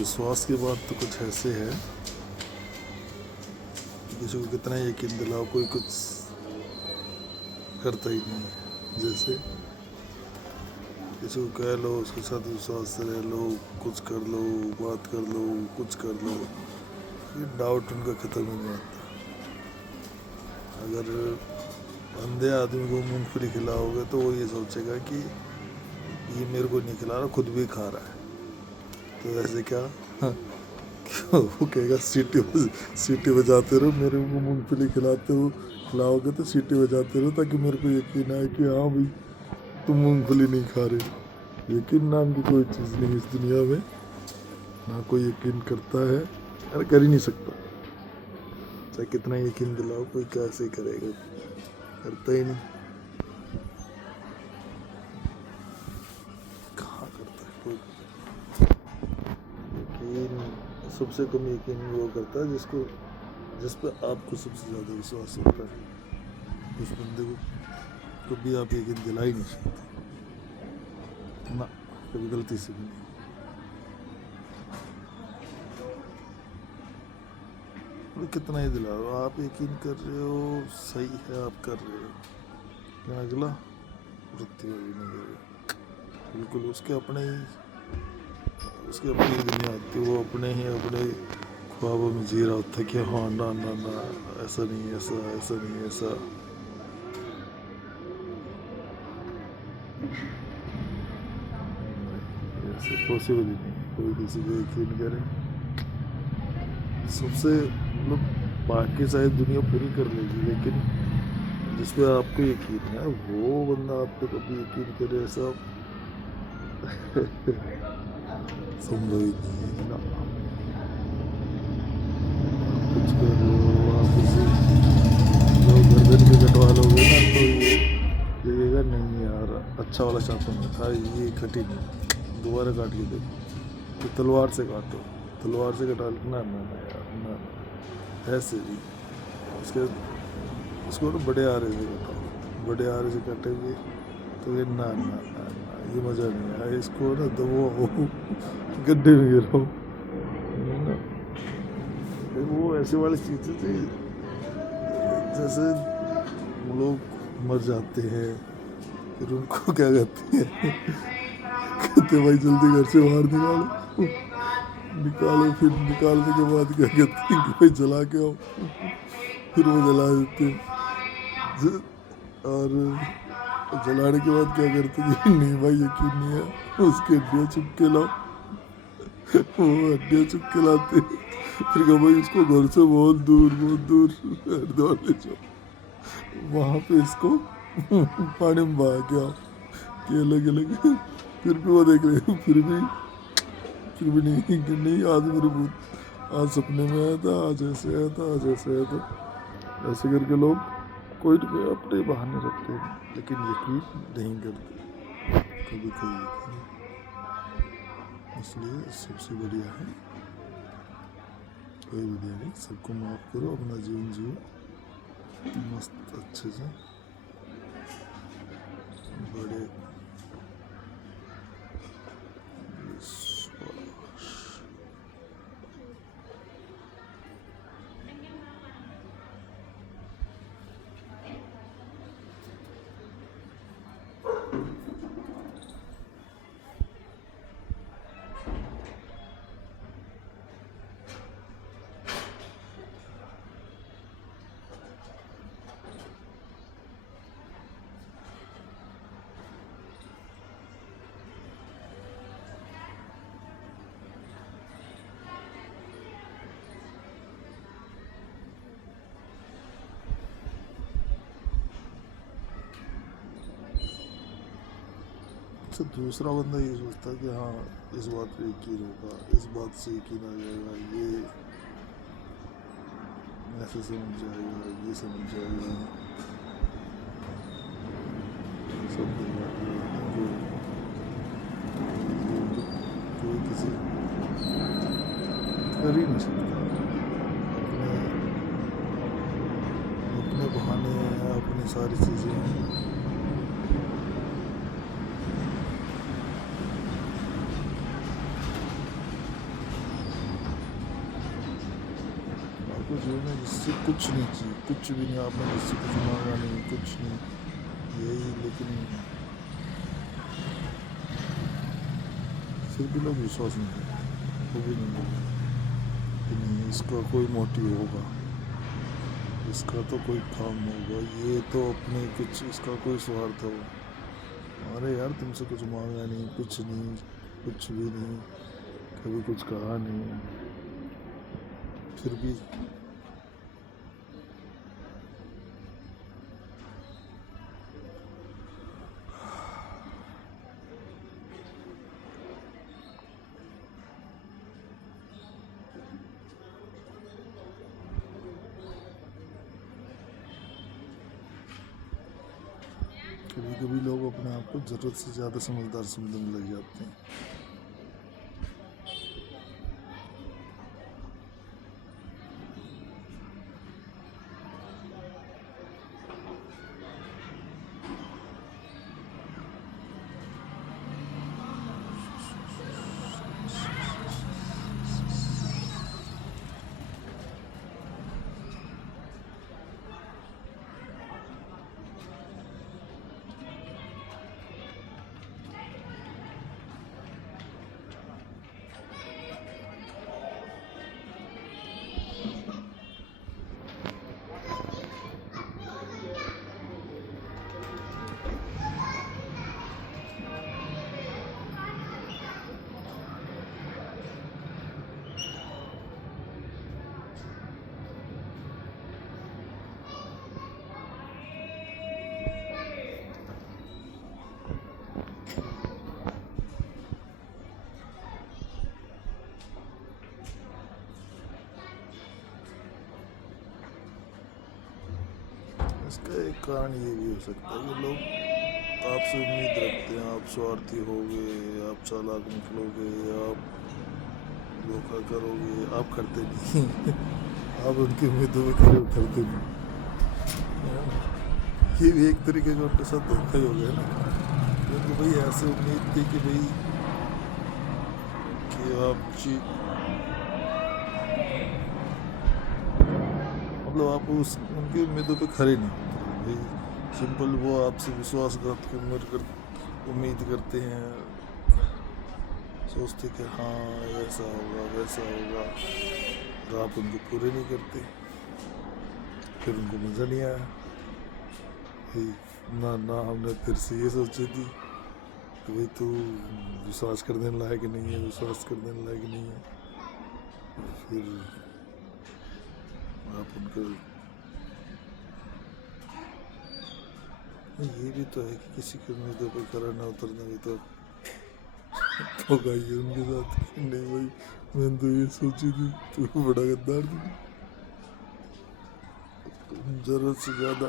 विश्वास की बात तो कुछ ऐसे है, किसी को कितना यकीन दिलाओ कोई कुछ करता ही नहीं है। जैसे किसी को कह लो, उसके साथ विश्वास से रह लो, कुछ कर लो, बात कर लो, कुछ कर लो, ये डाउट उनका ख़त्म ही नहीं होता। अगर अंधे आदमी को मूंगफली खिलाओगे तो वो ये सोचेगा कि ये मेरे को नहीं खिला रहा, खुद भी खा रहा है। तो ऐसे क्या वो कहेगा सीटी बजाते रहो, मेरे को मूंगफली खिलाओगे तो सीटी बजाते रहो, ताकि मेरे को यकीन आए कि हाँ भाई तुम मूंगफली नहीं खा रहे। यकीन नाम की कोई चीज़ नहीं इस दुनिया में, ना कोई यकीन करता है, अरे कर ही नहीं सकता। चाहे कितना यकीन दिलाओ, कोई कैसे करेगा, करता ही नहीं। कहाँ करता है कोई। यकीन सबसे कम यकीन वो करता है जिस पर आपको सबसे ज़्यादा विश्वास होता है। उस बंदे को कभी आप यकीन दिला ही नहीं सकते ना, कभी गलती से भी नहीं। कितना ही दिलाओ, आप यकीन कर रहे हो, सही है, आप कर रहे हो, लेकिन अगला वृत्ति भी नहीं करेगा। बिल्कुल उसकी अपनी दुनिया होती है, वो अपने ख्वाबों में जी रहा होता है कि हाँ ना ना ना, ऐसा नहीं, ऐसा नहीं, ऐसा। ऐसे पॉसिबल ही नहीं, कोई किसी को यकीन करे। सबसे मतलब बाकी शायद दुनिया पूरी कर लेगी, लेकिन जिस पे आपको यकीन है वो बंदा आप पे कभी यकीन करे, ऐसा संभव ही नहीं है ना। कुछ कर रहे हो आप, उसे लोग गर्दन के कटवा लोगे ना तो ये लगेगा नहीं यार, अच्छा वाला शासन था, ये कटी नहीं, दोबारा काट के देखो, तो तलवार से काटो, तलवार से कटा ना ना ना यार, ना ना ऐसे भी इसको तो बड़े आरे से कटाओ, बड़े आरे से कटेंगे तो ये ना ना ना ना, ये मज़ा नहीं आया, इसको ना तो वो गड्ढे में गिराओ ना। वो ऐसे वाली चीज़ें थी, जैसे लोग मर जाते हैं, फिर उनको क्या कहते हैं कहते भाई जल्दी घर से बाहर निकालो, फिर निकालने के बाद क्या कहते हैं कि भाई जला के आओ, फिर वो जला देते हैं। और जलाने के बाद क्या करते हैं, नहीं भाई यकीन नहीं है, उसकी हड्डियाँ चुप के लाओ, वो हड्डियाँ चुप के लाते, फिर कहा भाई इसको घर से बहुत दूर हरिद्वार ले जाओ, वहाँ पे इसको पानी में बहा के आओ कि अलग अलग। फिर भी वो देख रहे, फिर भी नहीं आज मेरे भूत, आज सपने में आया था, आज ऐसे आया था, आज ऐसे आया था। ऐसे करके लोग कोई अपने बहाने रखते हैं, लेकिन यकीन नहीं करते कभी कोई यकीन। इसलिए सबसे बढ़िया है कोई बढ़िया नहीं, सबको माफ़ करो, अपना जीवन जियो मस्त अच्छे से, बड़े से दूसरा बंदा ये सोचता है कि हाँ इस बात पे यकीन होगा, इस बात से यकीन आ जाएगा, ये ऐसे समझ जाएगा, ये समझ जाएगा, सब कोई किसी कर ही नहीं सकता। अपने बहाने हैं, अपनी सारी चीज़ें हैं। उसको जो है ना जिससे कुछ नहीं चाहिए, कुछ भी नहीं, आपने जिससे कुछ मांगा नहीं, कुछ नहीं यही, लेकिन फिर भी लोग विश्वास नहीं करते, वो भी नहीं बोलते कि नहीं इसका कोई मोटिव होगा, इसका तो कोई काम होगा, ये तो अपने कुछ इसका कोई स्वार्थ होगा। अरे यार तुमसे कुछ मांगा नहीं, कुछ नहीं, कुछ भी नहीं, कभी कुछ कहा नहीं, फिर भी कभी कभी लोग अपने आप को ज़रूरत से ज़्यादा समझदार समझने लग जाते हैं। इसका एक कारण ये भी हो सकता है कि लोग आपसे उम्मीद रखते हैं, आप स्वार्थी होगे, आप चालाक निकलोगे, आप धोखा करोगे, आप करते नहीं आप उनकी उम्मीदों में खरे उतरते नहीं। ये भी एक तरीके का उनके साथ धोखा ही हो गया ना, क्योंकि भाई ऐसे उम्मीद थी कि भाई कि आप मतलब आप उस उनकी उम्मीदों पे खरे नहीं उतरे भाई, सिंपल वो आपसे विश्वासघात की उम्मीद करते हैं, सोचते कि हाँ ऐसा होगा वैसा होगा, और आप उनको पूरे नहीं करते, फिर उनको मज़ा नहीं आया भाई। ना ना हमने फिर से ये सोची थी कि भाई तू विश्वास करने लायक नहीं है, विश्वास करने लायक नहीं है, फिर आप उनको ये भी तो है कि किसी की उम्मीदों पे खरा ना उतरना भी तो होगा ही उनके साथ। नहीं भाई मैंने तो ये सोची थी, तू बड़ा गद्दार थी, जरूरत से ज़्यादा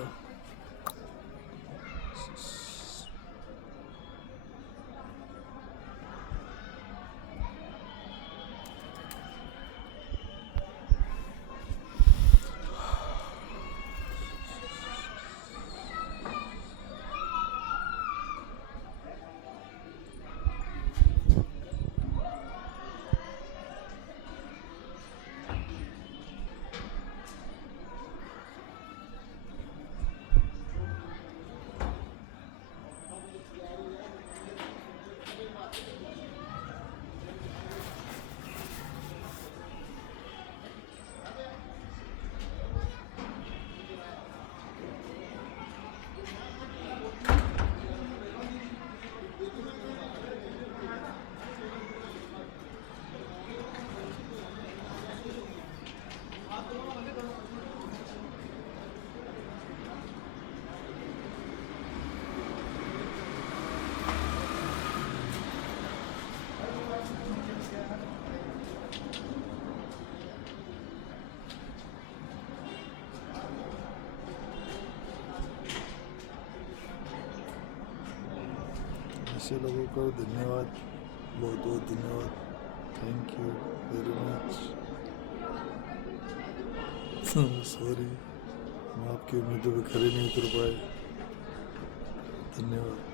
ऐसे लोगों को धन्यवाद, बहुत बहुत धन्यवाद, thank you very much. Sorry हम आपकी उम्मीदों पे खरे नहीं उतर पाए, धन्यवाद।